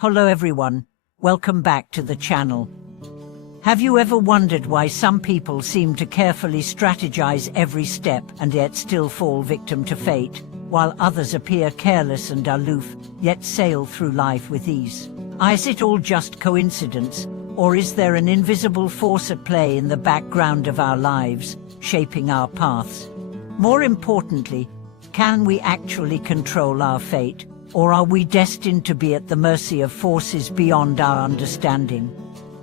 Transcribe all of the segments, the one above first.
Hello everyone, welcome back to the channel. Have you ever wondered why some people seem to carefully strategize every step and yet still fall victim to fate, while others appear careless and aloof, yet sail through life with ease? Is it all just coincidence, or is there an invisible force at play in the background of our lives, shaping our paths? More importantly, can we actually control our fate? Or are we destined to be at the mercy of forces beyond our understanding?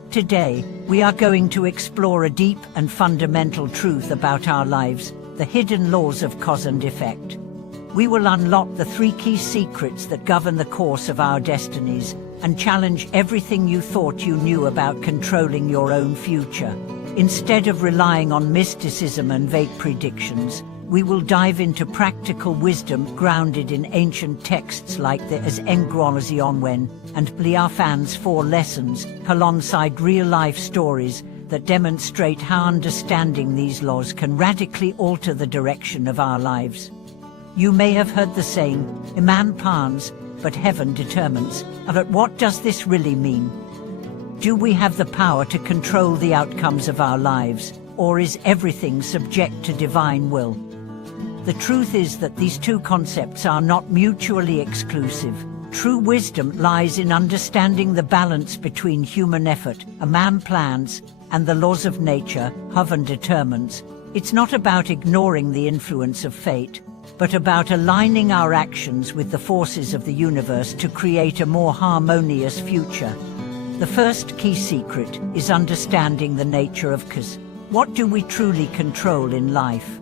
Today, we are going to explore a deep and fundamental truth about our lives, the hidden laws of cause and effect. We will unlock the 3 key secrets that govern the course of our destinies and challenge everything you thought you knew about controlling your own future. Instead of relying on mysticism and vague predictions, we will dive into practical wisdom grounded in ancient texts like the Zhenguozhionwen and Liaofan's 4 lessons, alongside real-life stories that demonstrate how understanding these laws can radically alter the direction of our lives. You may have heard the saying, "Iman plans, but heaven determines." But what does this really mean? Do we have the power to control the outcomes of our lives, or is everything subject to divine will? The truth is that these 2 concepts are not mutually exclusive. True wisdom lies in understanding the balance between human effort, a man plans, and the laws of nature, heaven determines. It's not about ignoring the influence of fate, but about aligning our actions with the forces of the universe to create a more harmonious future. The first key secret is understanding the nature of cause. What do we truly control in life?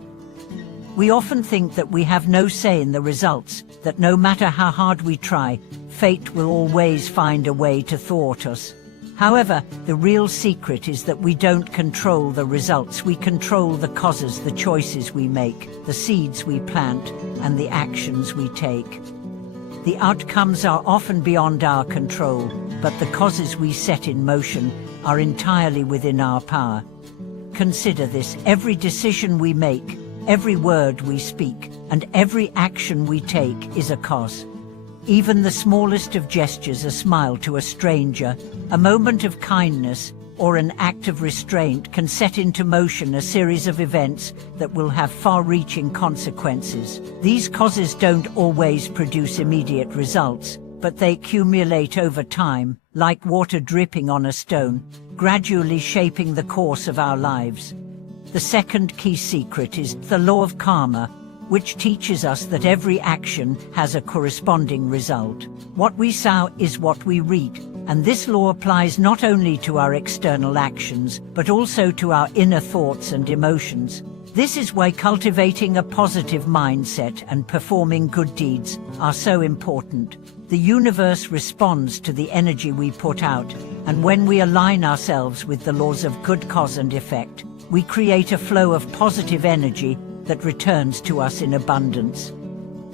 We often think that we have no say in the results, that no matter how hard we try, fate will always find a way to thwart us. However, the real secret is that we don't control the results, we control the causes, the choices we make, the seeds we plant, and the actions we take. The outcomes are often beyond our control, but the causes we set in motion are entirely within our power. Consider this: every decision we make, every word we speak, and every action we take is a cause. Even the smallest of gestures, a smile to a stranger, a moment of kindness, or an act of restraint can set into motion a series of events that will have far-reaching consequences. These causes don't always produce immediate results, but they accumulate over time, like water dripping on a stone, gradually shaping the course of our lives. The second key secret is the law of karma, which teaches us that every action has a corresponding result. What we sow is what we reap, and this law applies not only to our external actions, but also to our inner thoughts and emotions. This is why cultivating a positive mindset and performing good deeds are so important. The universe responds to the energy we put out, and when we align ourselves with the laws of good cause and effect, we create a flow of positive energy that returns to us in abundance.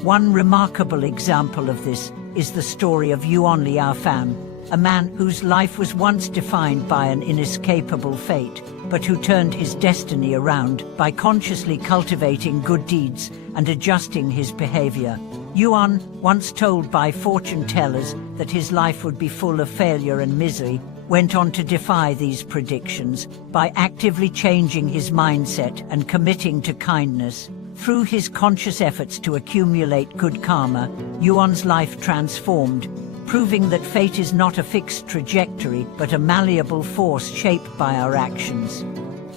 One remarkable example of this is the story of Yuan Liaofan, a man whose life was once defined by an inescapable fate, but who turned his destiny around by consciously cultivating good deeds and adjusting his behavior. Yuan, once told by fortune tellers that his life would be full of failure and misery, went on to defy these predictions by actively changing his mindset and committing to kindness. Through his conscious efforts to accumulate good karma, Yuan's life transformed, proving that fate is not a fixed trajectory but a malleable force shaped by our actions.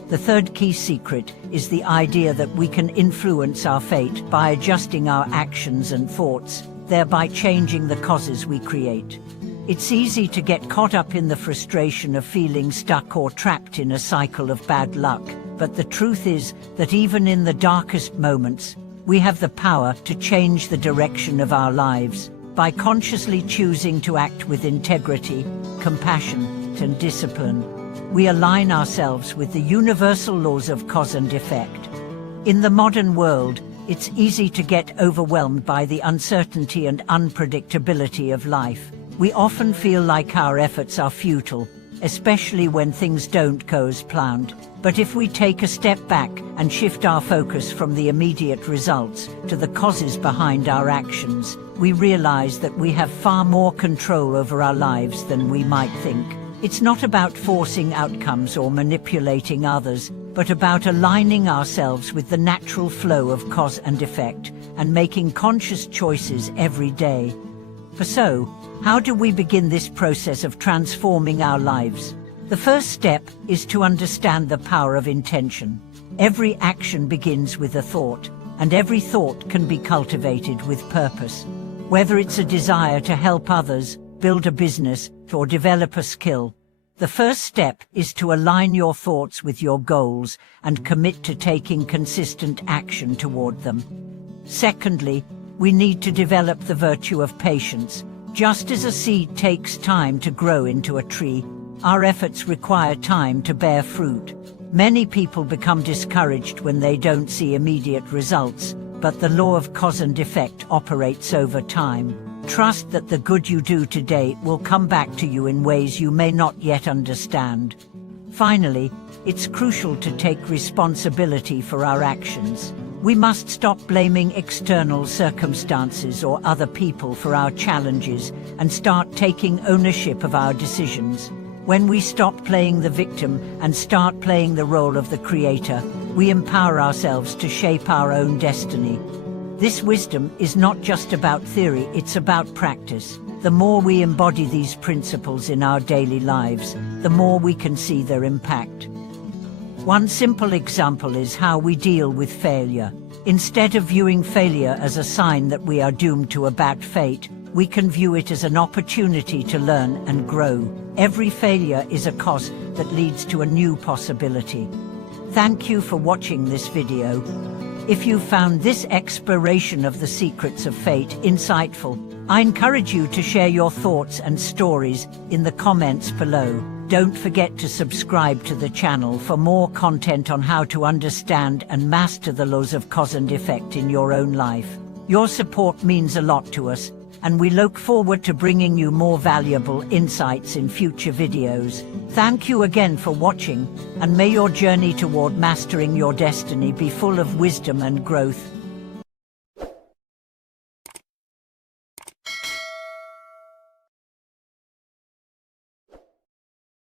The third key secret is the idea that we can influence our fate by adjusting our actions and thoughts, thereby changing the causes we create. It's easy to get caught up in the frustration of feeling stuck or trapped in a cycle of bad luck, but the truth is that even in the darkest moments, we have the power to change the direction of our lives by consciously choosing to act with integrity, compassion, and discipline. We align ourselves with the universal laws of cause and effect. In the modern world, it's easy to get overwhelmed by the uncertainty and unpredictability of life. We often feel like our efforts are futile, especially when things don't go as planned. But if we take a step back and shift our focus from the immediate results to the causes behind our actions, we realize that we have far more control over our lives than we might think. It's not about forcing outcomes or manipulating others, but about aligning ourselves with the natural flow of cause and effect, and making conscious choices every day. So, how do we begin this process of transforming our lives? The first step is to understand the power of intention. Every action begins with a thought, and every thought can be cultivated with purpose. Whether it's a desire to help others, build a business, or develop a skill, the first step is to align your thoughts with your goals and commit to taking consistent action toward them. Secondly, we need to develop the virtue of patience. Just as a seed takes time to grow into a tree, our efforts require time to bear fruit. Many people become discouraged when they don't see immediate results, but the law of cause and effect operates over time. Trust that the good you do today will come back to you in ways you may not yet understand. Finally, it's crucial to take responsibility for our actions. We must stop blaming external circumstances or other people for our challenges and start taking ownership of our decisions. When we stop playing the victim and start playing the role of the creator, we empower ourselves to shape our own destiny. This wisdom is not just about theory, it's about practice. The more we embody these principles in our daily lives, the more we can see their impact. One simple example is how we deal with failure. Instead of viewing failure as a sign that we are doomed to a bad fate, we can view it as an opportunity to learn and grow. Every failure is a cause that leads to a new possibility. Thank you for watching this video. If you found this exploration of the secrets of fate insightful, I encourage you to share your thoughts and stories in the comments below. Don't forget to subscribe to the channel for more content on how to understand and master the laws of cause and effect in your own life. Your support means a lot to us, and we look forward to bringing you more valuable insights in future videos. Thank you again for watching, and may your journey toward mastering your destiny be full of wisdom and growth.